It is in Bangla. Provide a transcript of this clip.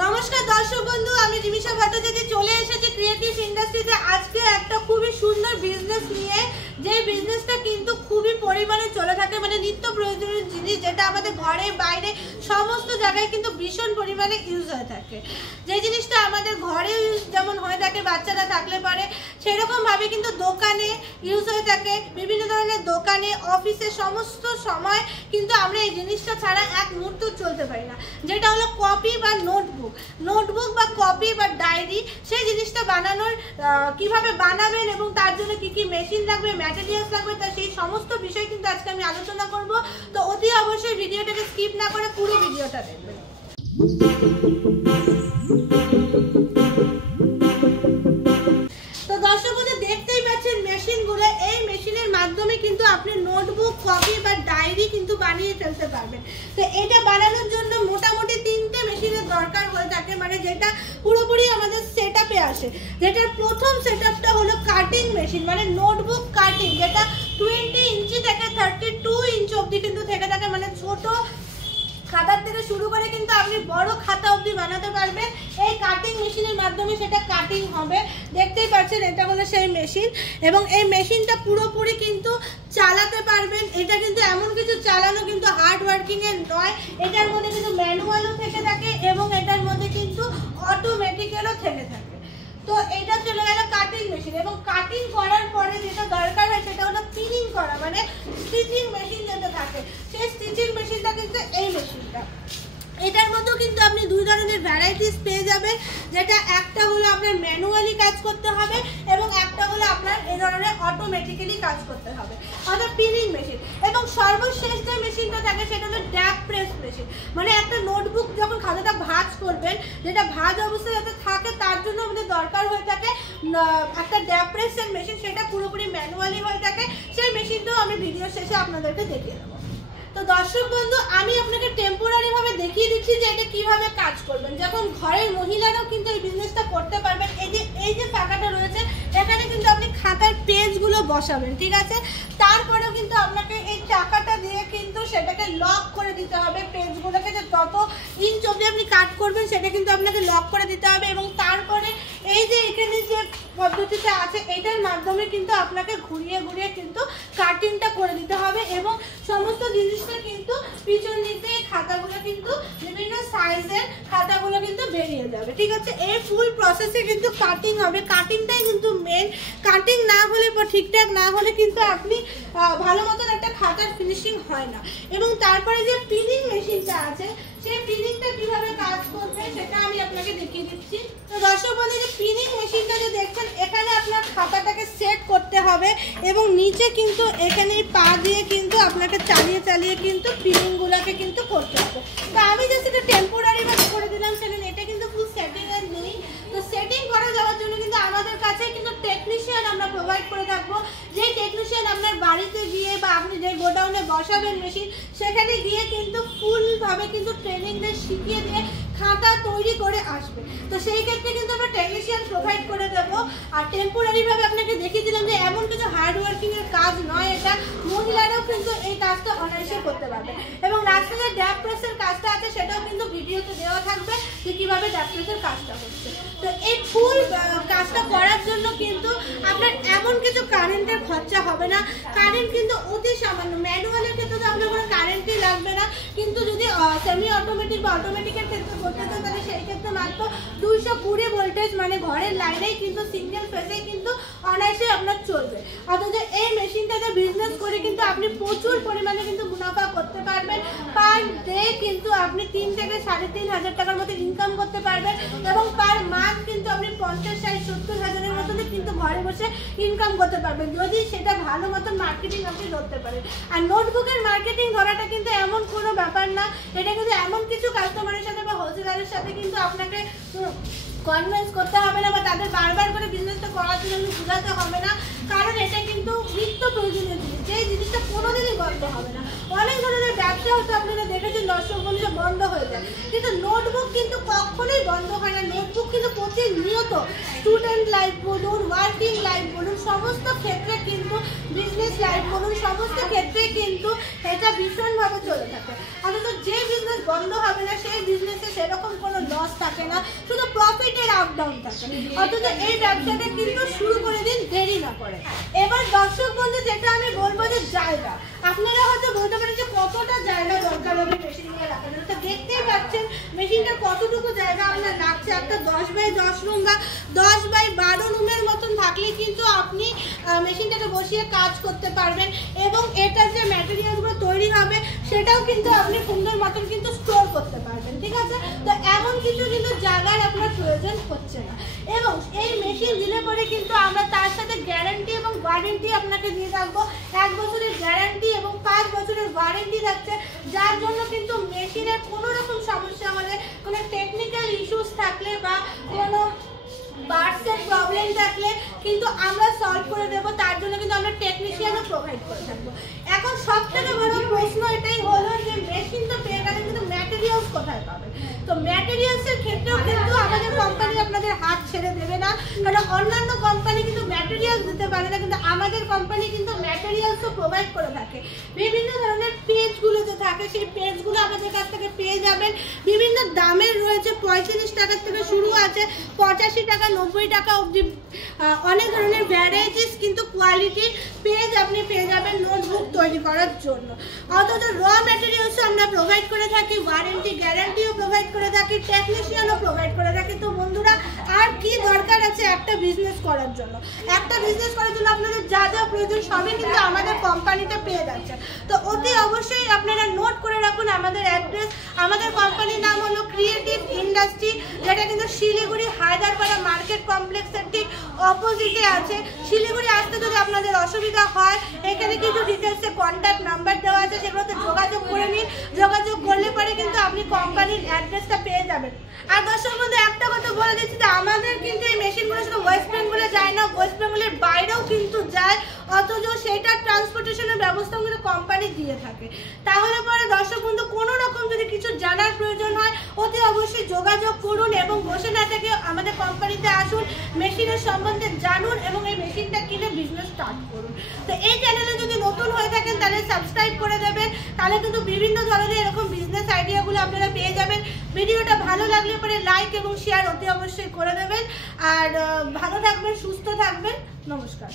নমস্কার দর্শক বন্ধু, আমি রিমিশা ভট্টাচার্য চলে এসেছি ক্রিয়েটিভ ইন্ডাস্ট্রিতে আজকে একটা খুবই সুন্দর বিজনেস নিয়ে। যে বিজনেসটা কিন্তু খুবই পরিমাণে চলে থাকে, মানে নিত্য প্রয়োজনীয় জিনিস যেটা আমাদের ঘরে বাইরে সমস্ত জায়গায় কিন্তু ভীষণ পরিমাণে ইউজ হয়ে থাকে। যে জিনিসটা আমাদের ঘরে ইউজ যেমন হয়ে থাকে বাচ্চারা থাকলে পরে, সেরকমভাবে কিন্তু দোকানে ইউজ হয়ে থাকে। বিভিন্ন ধরনের দোকানে, অফিসে সমস্ত সময় কিন্তু আমরা এই জিনিসটা ছাড়া এক মুহূর্ত চলতে পারি না, যেটা হলো কপি বা নোটবুক বা কপি বা ডায়েরি। সেই জিনিসটা বানানোর কিভাবে বানাবেন এবং তার জন্য কি কি মেশিন লাগবে, ম্যাটেরিয়ালস লাগবে, তা সেই সমস্ত বিষয় কিন্তু আজকে আমি আলোচনা করব। তো অতি অবশ্যই ভিডিওটাকে স্কিপ না করে পুরো ভিডিওটা দেখবেন। তো দর্শক বন্ধু দেখতেই পাচ্ছেন মেশিনগুলো, এই মেশিনের মাধ্যমে কিন্তু আপনি নোটবুক, কপি বা ডায়েরি কিন্তু বানিয়ে ফেলতে পারবেন। তো এটা বানানোর জন্য মোটামুটি 3টে মেশিনের দরকার হয়ে থাকে, মানে যেটা পুরোপুরি আমাদের সেটআপে আসে। যেটার প্রথম সেটআপটা হলো কাটিং মেশিন, মানে নোটবুক কাটিং, যেটা 20 ইঞ্চি থেকে 32 ইঞ্চি অবধি কিন্তু থেকে থাকে, মানে ছোট খাতার থেকে শুরু করে কিন্তু আপনি বড় খাতা অবধি বানাতে পারবেন এই কাটিং মেশিনের মাধ্যমে। সেটা কাটিং হবে, দেখতেই পাচ্ছেন এটা হলো সেই মেশিন। এবং এই মেশিনটা পুরোপুরি কিন্তু চালাতে পারবেন। এটা কিন্তু এমন কিছু চালানো কিন্তু হার্ড ওয়ার্কিং এর নয়, এটার মধ্যে কিন্তু ম্যানুয়ালও থেকে থাকে এবং এটার মধ্যে কিন্তু অটোমেটিক্যালও থেকে থাকে। তো এটা চলে গেল কাটিং মেশিন। এবং কাটিং করার পরে যেটা দরকার হয় সেটা হলো পিনিং করা, মানে স্টিচিং মেশিন যেটা থাকে, সেই স্টিচিং মেশিনটা কিন্তু এই মেশিনটা। এটার মধ্যেও কিন্তু আপনি দুই ধরনের ভ্যারাইটিস পেয়ে যাবেন, যেটা একটা হলো আপনার ম্যানুয়ালি কাজ করতে হবে এবং একটা হলো আপনার এই ধরনের অটোমেটিক্যালি কাজ করতে হবে, অর্থাৎ পিনিং মেশিন। এবং সর্বশেষ যে মেশিনটা থাকে সেটা হলো ড্যাপ প্রেস মেশিন, মানে একটা নোটবুক যখন খাতাটা ভাঁজ করবেন, যেটা ভাঁজ অবস্থায় যাতে থাকে তার জন্য আমাদের দরকার হয়ে থাকে একটা ড্যাপ প্রেসের মেশিন। সেটা পুরোপুরি ম্যানুয়ালি হয়ে থাকে, সেই মেশিনটাও আমি ভিডিও শেষে আপনাদেরকে দেখিয়ে দেবো। তো দর্শক বন্ধু, আমি আপনাকে টেম্পোরারি ভাবে দেখিয়ে দিচ্ছি যে এটা কিভাবে কাজ করবেন। যখন ঘরের মহিলারাও কিন্তু এই বিজনেসটা করতে পারবেন। এই যে ফাঁকাটা রয়েছে এখানে কিন্তু আপনি খাতার পেজগুলো বসাবেন, ঠিক আছে। তারপরেও কিন্তু আপনাকে এই চাকাটা দিয়ে কিন্তু সেটাকে লক করে দিতে হবে পেজগুলোকে, যে তত ইঞ্চ অবধি আপনি কাট করবেন সেটা কিন্তু আপনাকে লক করে দিতে হবে। এবং তারপরে এই যে এখানে যে পদ্ধতিটা আছে এটার মাধ্যমে কিন্তু আপনাকে ঘুরিয়ে ঘুরিয়ে কিন্তু কাটিংটা করে দিতে হবে। এবং সমস্ত জিনিসটা কিন্তু পিছন দিতে খাতাগুলো কিন্তু বিভিন্ন সাইজের খাতাগুলো কিন্তু বেরিয়ে যাবে, ঠিক আছে। এই ফুল প্রসেসে কিন্তু কাটিং হবে, কাটিংটাই কিন্তু মেন। কাটিং না হলে বা ঠিকঠাক না হলে কিন্তু আপনি ভালো মতন একটা খাতার ফিনিশিং হয় না। এবং তারপরে যে পিনিং মেশিনটা আছে সেই পিনিংটা কিভাবে কাজ করবে সেটা আমি আপনাকে দেখিয়ে দিচ্ছি। তো দর্শক বন্ধু, যে পিনিং মেশিনটা যে দেখছেন এখানে আপনার খাতাটাকে সেট করতে হবে এবং নিচে কিন্তু এখানে পা দিয়ে কিন্তু আপনাকে চালিয়ে চালিয়ে কিন্তু পিনিংগুলোকে কিন্তু করতে হবে। তো আমি যে সেটা টেম্পোরারি ভাবে করে দিলাম, সেখানে এটা কিন্তু ফুল সেটিং এর নেই। তো সেটিং করা যাওয়ার জন্য কিন্তু আমাদের কাছে কিন্তু টেকনিশিয়ান আমরা প্রোভাইড করে থাকবো। যে টেকনিশিয়ান আপনার বাড়িতে গিয়ে বা আপনি যে গোডাউনে বসাবেন মেশিন, সেখানে গিয়ে কিন্তু ফুলভাবে কিন্তু ট্রেনিং দিয়ে শিখিয়ে দিয়ে খাতা তৈরি করে আসবে। তো সেই ক্ষেত্রে কিন্তু আমরা টেকনিশিয়ান প্রোভাইড করে দেবো। আর টেম্পোরারি ভাবে আপনাকে দেখিয়ে দিলাম যে এমন কিছু হার্ড ওয়ার্কিং এর কাজ নয়, এটা মহিলারাও কিন্তু এই কাজটা অনায়াসে করতে পারবে। এবং লাস্টে যে ড্যাপ প্রেসের কাজটা আছে সেটাও কিন্তু ভিডিওতে দেওয়া থাকবে যে কিভাবে ড্যাপ প্রেসের কাজটা হচ্ছে। তো এই ফুল কাজটা করার জন্য কিন্তু আপনার এমন কিছু কারেন্টের খরচা হবে না, কারেন্ট কিন্তু অতি সামান্য। ম্যানুয়ালের ক্ষেত্রে তো আপনার কোনো কারেন্টই লাগবে না, কিন্তু যদি সেমি অটোমেটিক বা অটোমেটিকের ক্ষেত্রে করতে চান তাহলে সেই ক্ষেত্রে মাত্র 220 ভোল্টেজ, মানে ঘরের লাইনেই কিন্তু সিঙ্গেল ফেজেই কিন্তু অনায়াসে আপনার চলবে। অথচ এই মেশিনটাতে বিজনেস করে কিন্তু আপনি প্রচুর পরিমাণে কিন্তু মুনাফা করতে পারবেন। পার ডে কিন্তু আপনি 3 থেকে 3,500 টাকার মতো ইনকাম করতে পারবেন। এবং পার মান্থ কিন্তু আপনি 50, 60, 70 হাজারের মতো কিন্তু ঘরে বসে ইনকাম করতে পারবেন, যদি সেটা ভালো মতন মার্কেটিং আপনি ধরতে পারেন। আর নোটবুকের মার্কেটিং ধরাটা কিন্তু এমন কোনো ব্যাপার না, এটা কিন্তু এমন কিছু কাস্টমারের সাথে বা হোলসেলারের সাথে কিন্তু আপনাকে কনভিন্স করতে হবে না বা তাদের বারবার করে বিজনেসটা করার জন্য বোঝাতে হবে না, কারণ এটা কিন্তু নিত্য প্রয়োজনীয় জিনিস, যে জিনিসটা কোনোদিনই বন্ধ হবে না। অনেক ধরনের ব্যবসা হতো আপনারা দেখেছেন দর্শক বন্ধুরা বন্ধ হয়ে যায়, কিন্তু নোটবুক কিন্তু কখনোই বন্ধ হয় না। নোটবুক কিন্তু প্রতিনিয়ত স্টুডেন্ট লাইফ বলুন, ওয়ার্কিং লাইফ বলুন, সমস্ত ক্ষেত্রে কিন্তু বিজনেস লাইফ বলুন, সমস্ত ক্ষেত্রে কিন্তু এটা ভীষণভাবে চলে থাকে। অথচ যে বিজনেস বন্ধ হবে না, সেই বিজনেসে সেরকম কোনো লস থাকে না, শুধু প্রফিটের আপ ডাউন থাকে। অথচ এই ব্যবসাটা কিন্তু শুরু করে দিন দেরি না করে। এবার দর্শক বন্ধু যেটা আমি বলবো যে জায়গা, আপনারা হয়তো বলতে পারেন যে কতটা জায়গা দরকার হবে মেশিনটা রাখার জন্য। তো দেখতেই পাচ্ছেন মেশিনটা কতটুকু জায়গা আপনার লাগছে। একটা 10x10 রুম বা 10x12 রুমের মতন থাকলে কিন্তু আপনি মেশিনটাকে বসিয়ে কাজ করতে পারবেন, এবং এটা যে ম্যাটেরিয়ালগুলো তৈরি হবে সেটাও কিন্তু আপনি সুন্দর মতন কিন্তু স্টোর করতে পারবেন, ঠিক আছে। তো এমন কিছু কিন্তু জায়গার আপনার প্রয়োজন হচ্ছে না। এবং এই মেশিন দিলে পরে কিন্তু আমরা তার সাথে গ্যারান্টি এবং ওয়ারেন্টি আপনাকে দিয়ে থাকবো। 1 বছরের গ্যারান্টি এবং 5 বছরের ওয়ারেন্টি থাকছে, যার জন্য কিন্তু মেশিনের কোনো রকম সমস্যা হলে, কোনো টেকনিক্যাল ইস্যুস থাকলে বা কোনো পার্টসের প্রবলেম থাকলে কিন্তু আমরা সলভ করে দেবো। তার জন্য কিন্তু আমরা টেকনিশিয়ানও প্রোভাইড করে থাকবো। এখন সব থেকে বড় প্রশ্ন এটাই হলো যে মেশিন তো পেয়ে গেলেন, কিন্তু ম্যাটেরিয়ালস কোথায় পাবেন? তো ম্যাটেরিয়ালসের ক্ষেত্রেও কিন্তু আমাদের কোম্পানি আপনাদের হাত ছেড়ে দেবে না, কারণ অন্যান্য কোম্পানি কিন্তু ম্যাটেরিয়ালস দিতে পারে না, কিন্তু আমাদের কোম্পানি কিন্তু ম্যাটেরিয়ালসও প্রোভাইড করে থাকে। বিভিন্ন ধরনের পেজগুলো যে থাকে সেই পেজগুলো আমাদের কাছ থেকে পেয়ে যাবেন। বিভিন্ন দামের রয়েছে, 45 টাকা থেকে শুরু আছে, 85 টাকা, 90 টাকা অবধি অনেক ধরনের ভ্যারাইটিস কিন্তু কোয়ালিটির পেজ আপনি পেয়ে যাবেন নোটবুক তৈরি করার জন্য। অথচ র ম্যাটেরিয়ালসও আমরা প্রোভাইড করে থাকি, ওয়ারেন্টি গ্যারান্টিও প্রোভাইড করে থাকি, টেকনিশিয়ানও প্রোভাইড করে থাকি। তো বন্ধুরা আর কি দরকার আছে একটা বিজনেস করার জন্য? একটা বিজনেস করার জন্য আপনাদের যা যা প্রয়োজন সবই কিন্তু আমাদের কোম্পানিতে পেয়ে যাচ্ছে। তো অতি অবশ্যই আপনারা নোট করে রাখুন আমাদের অ্যাড্রেস। আমাদের কোম্পানির নাম হলো ক্রিয়েটিভ ইন্ডাস্ট্রি, যেটা কিন্তু শিলিগুড়ি হায়দারপাড়া মার্কেট কমপ্লেক্সের ঠিক অপোজিটে আছে। শিলিগুড়ি আসতে যদি আপনাদের অসুবিধা হয়, এখানে কিছু ডিটেলসে কন্ট্যাক্ট নাম্বার দেওয়া আছে, সেগুলোতে যোগাযোগ করে নিন। যোগাযোগ করলে পরে কিন্তু আপনি কোম্পানির অ্যাড্রেসটা পেয়ে যাবেন। আর দর্শক বন্ধু একটা কথা বলে দিচ্ছি যে আমাদের কিন্তু এই মেশিনগুলো শুধু ওয়েস্ট বেঙ্গলে যায় না, ওয়েস্ট বেঙ্গলের বাইরেও কিন্তু যায়, অথচ সেটার ট্রান্সপোর্টেশনের ব্যবস্থা কিন্তু কোম্পানি দিয়ে থাকে। তাহলে পরে দর্শক বন্ধু কোনো রকম যদি কিছু জানার প্রয়োজন হয় অতি অবশ্যই যোগাযোগ করুন, এবং বসে না থেকে আমাদের কোম্পানিতে আসুন, মেশিনের সম্বন্ধে জানুন এবং এই মেশিনটা কিনে বিজনেস স্টার্ট করুন। তো এই চ্যানেলে যদি নতুন হয়ে থাকেন তাহলে সাবস্ক্রাইব করে দেবেন, তাহলে কিন্তু বিভিন্ন ধরনের এরকম বিজনেস আইডিয়াগুলো আপনারা পেয়ে যাবেন। ভিডিওটা ভালো লাগলে পরে লাইক এবং শেয়ার অতি অবশ্যই করে দেবেন। আর ভালো থাকবেন, সুস্থ থাকবেন। নমস্কার।